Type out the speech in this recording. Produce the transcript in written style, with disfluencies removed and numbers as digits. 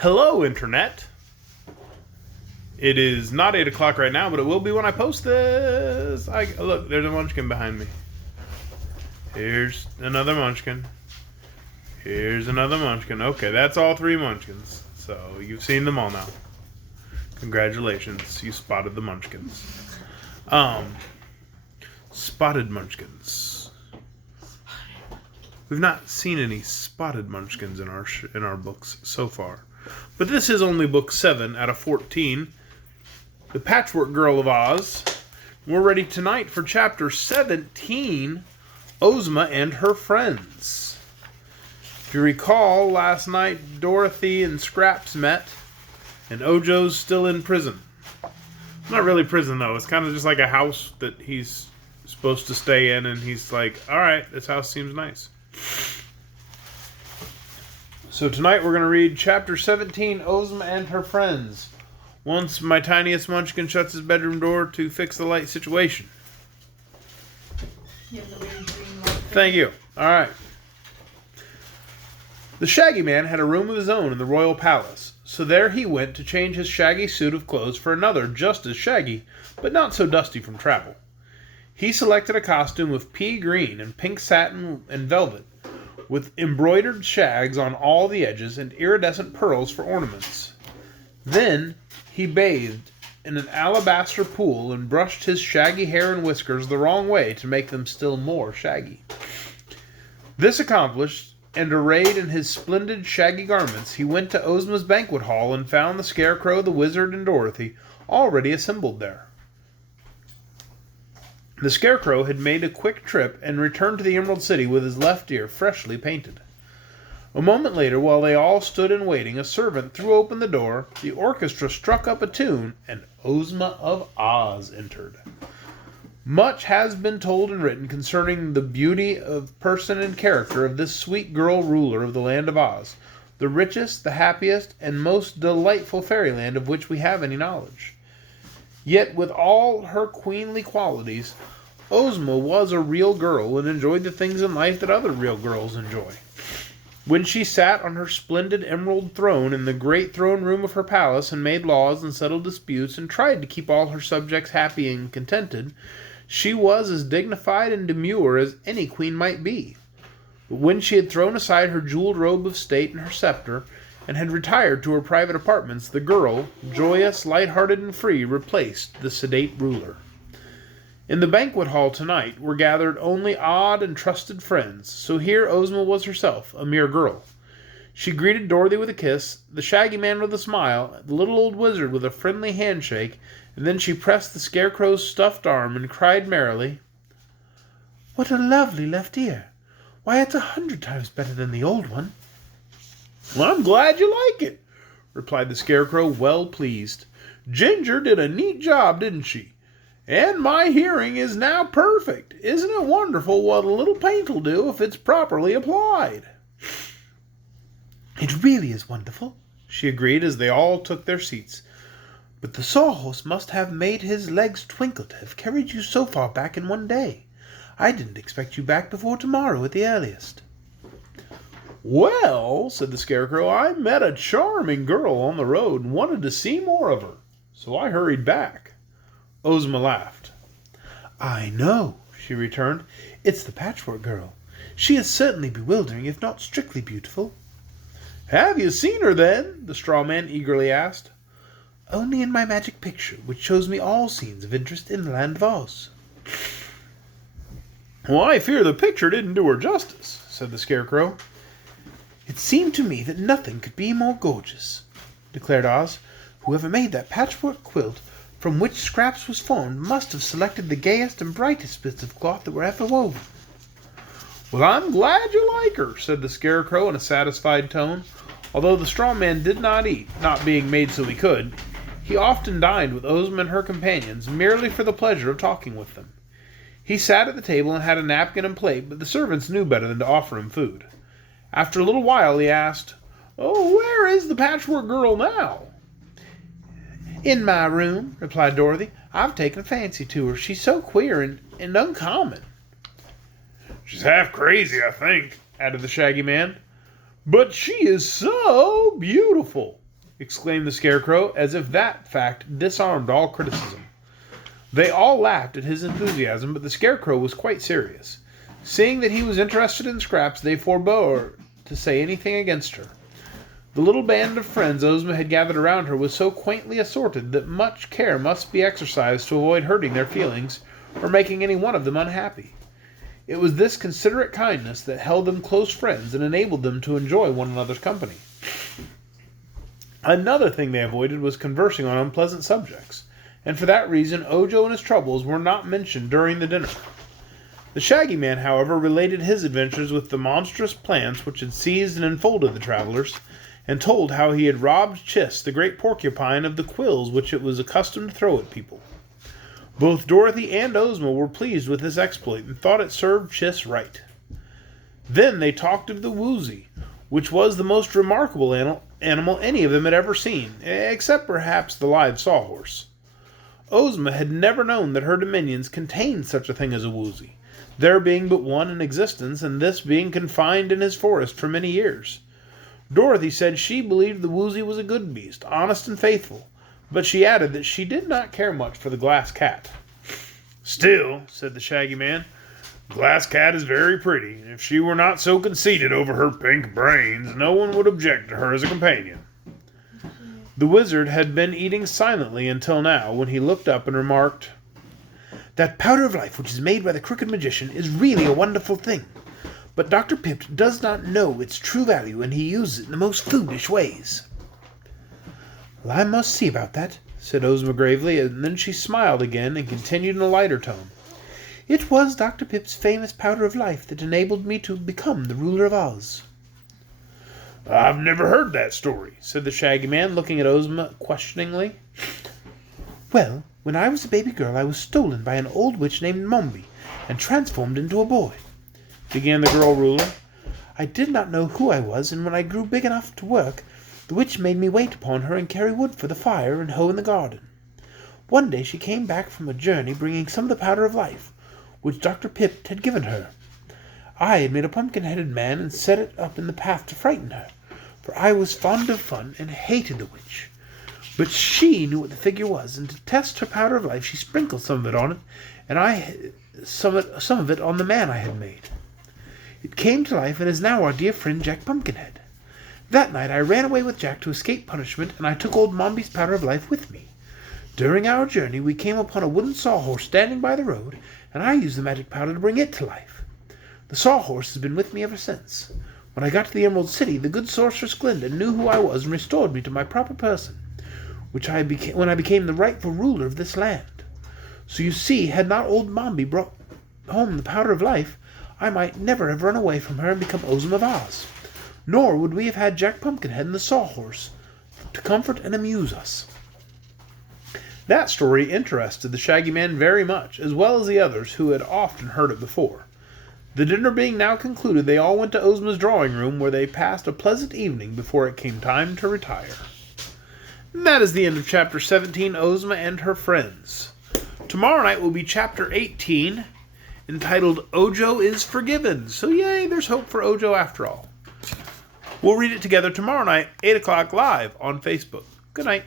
Hello, Internet. It is not 8 o'clock right now, but it will be when I post this. Look, there's a munchkin behind me. Here's another munchkin. Here's another munchkin. Okay, that's all three munchkins. So you've seen them all now. Congratulations, you spotted the munchkins. Spotted munchkins. We've not seen any spotted munchkins in our books so far. But this is only book 7 out of 14. The Patchwork Girl of Oz. We're ready tonight for chapter 17, Ozma and Her Friends. If you recall, last night Dorothy and Scraps met, and Ojo's still in prison. Not really prison, though. It's kind of just like a house that he's supposed to stay in, and he's like, alright, this house seems nice. So tonight we're going to read chapter 17, Ozma and Her Friends. Once my tiniest munchkin shuts his bedroom door to fix the light situation. Thank you. Alright. The Shaggy Man had a room of his own in the royal palace, so there he went to change his shaggy suit of clothes for another just as shaggy, but not so dusty from travel. He selected a costume of pea green and pink satin and velvet, with embroidered shags on all the edges and iridescent pearls for ornaments. Then he bathed in an alabaster pool and brushed his shaggy hair and whiskers the wrong way to make them still more shaggy. This accomplished, and arrayed in his splendid shaggy garments, he went to Ozma's banquet hall and found the Scarecrow, the Wizard, and Dorothy already assembled there. The Scarecrow had made a quick trip and returned to the Emerald City with his left ear freshly painted. A moment later, while they all stood in waiting, a servant threw open the door, the orchestra struck up a tune, and Ozma of Oz entered. Much has been told and written concerning the beauty of person and character of this sweet girl ruler of the land of Oz, the richest, the happiest, and most delightful fairyland of which we have any knowledge. Yet, with all her queenly qualities, Ozma was a real girl and enjoyed the things in life that other real girls enjoy. When she sat on her splendid emerald throne in the great throne room of her palace and made laws and settled disputes and tried to keep all her subjects happy and contented, she was as dignified and demure as any queen might be. But when she had thrown aside her jeweled robe of state and her scepter, and had retired to her private apartments, the girl, joyous, light-hearted, and free, replaced the sedate ruler. In the banquet hall tonight were gathered only odd and trusted friends, so here Ozma was herself, a mere girl. She greeted Dorothy with a kiss, the Shaggy Man with a smile, the little old wizard with a friendly handshake, and then she pressed the Scarecrow's stuffed arm and cried merrily, "What a lovely left ear! Why, it's 100 times better than the old one." "Well, I'm glad you like it," replied the Scarecrow, well pleased. "Ginger did a neat job, didn't she? And my hearing is now perfect. Isn't it wonderful what a little paint will do if it's properly applied?" "It really is wonderful," she agreed as they all took their seats. "But the Sawhorse must have made his legs twinkle to have carried you so far back in one day. I didn't expect you back before tomorrow at the earliest." "Well," said the Scarecrow, "I met a charming girl on the road and wanted to see more of her, so I hurried back." Ozma laughed. "I know," she returned. "It's the Patchwork Girl. She is certainly bewildering, if not strictly beautiful." "Have you seen her, then?" the straw man eagerly asked. "Only in my magic picture, which shows me all scenes of interest in the land of Oz." "Well, I fear the picture didn't do her justice," said the Scarecrow. "It seemed to me that nothing could be more gorgeous," declared Oz. "Whoever made that patchwork quilt from which Scraps was formed must have selected the gayest and brightest bits of cloth that were ever woven." "Well, I'm glad you like her," said the Scarecrow in a satisfied tone. Although the straw man did not eat, not being made so he could, he often dined with Ozma and her companions merely for the pleasure of talking with them. He sat at the table and had a napkin and plate, but the servants knew better than to offer him food. After a little while he asked, "Oh, where is the Patchwork Girl now?" "In my room," replied Dorothy. "I've taken a fancy to her. She's so queer and uncommon." "She's half crazy, I think," added the Shaggy Man. "But she is so beautiful. exclaimed the Scarecrow, as if that fact disarmed all criticism. They all laughed at his enthusiasm, but the Scarecrow was quite serious. Seeing that he was interested in Scraps, they forbore to say anything against her. The little band of friends Ozma had gathered around her was so quaintly assorted that much care must be exercised to avoid hurting their feelings or making any one of them unhappy. It was this considerate kindness that held them close friends and enabled them to enjoy one another's company. Another thing they avoided was conversing on unpleasant subjects, and for that reason Ojo and his troubles were not mentioned during the dinner. The Shaggy Man, however, related his adventures with the monstrous plants which had seized and enfolded the travelers, and told how he had robbed Chiss, the great porcupine, of the quills which it was accustomed to throw at people. Both Dorothy and Ozma were pleased with this exploit, and thought it served Chiss right. Then they talked of the Woozy, which was the most remarkable animal any of them had ever seen, except perhaps the live sawhorse. Ozma had never known that her dominions contained such a thing as a Woozy, there being but one in existence, and this being confined in his forest for many years. Dorothy said she believed the Woozy was a good beast, honest and faithful, but she added that she did not care much for the Glass Cat. "Still," said the Shaggy Man, "Glass Cat is very pretty, and if she were not so conceited over her pink brains, no one would object to her as a companion." The Wizard had been eating silently until now, when he looked up and remarked, "That powder of life which is made by the Crooked Magician is really a wonderful thing, but Dr. Pip does not know its true value, and he uses it in the most foolish ways." "Well, I must see about that," said Ozma gravely, and then she smiled again and continued in a lighter tone. "It was Dr. Pip's famous powder of life that enabled me to become the ruler of Oz." "I've never heard that story," said the Shaggy Man, looking at Ozma questioningly. "Well, when I was a baby girl, I was stolen by an old witch named Mombi and transformed into a boy," began the girl ruler. "I did not know who I was, and when I grew big enough to work, the witch made me wait upon her and carry wood for the fire and hoe in the garden. One day she came back from a journey bringing some of the powder of life, which Dr. Pip had given her. I had made a pumpkin-headed man and set it up in the path to frighten her, for I was fond of fun and hated the witch. But she knew what the figure was, and to test her powder of life she sprinkled some of it on it, and some of it on the man I had made. It came to life and is now our dear friend Jack Pumpkinhead. That night I ran away with Jack to escape punishment, and I took old Mombi's powder of life with me. During our journey we came upon a wooden sawhorse standing by the road, and I used the magic powder to bring it to life. The sawhorse has been with me ever since. When I got to the Emerald City, the good sorceress Glinda knew who I was and restored me to my proper person, when I became the rightful ruler of this land. So you see, had not old Mombi brought home the powder of life, I might never have run away from her and become Ozma of Oz. Nor would we have had Jack Pumpkinhead and the sawhorse to comfort and amuse us." That story interested the Shaggy Man very much, as well as the others who had often heard it before. The dinner being now concluded, they all went to Ozma's drawing room, where they passed a pleasant evening before it came time to retire. And that is the end of Chapter 17, Ozma and Her Friends. Tomorrow night will be Chapter 18, entitled Ojo is Forgiven. So yay, there's hope for Ojo after all. We'll read it together tomorrow night, 8 o'clock live on Facebook. Good night.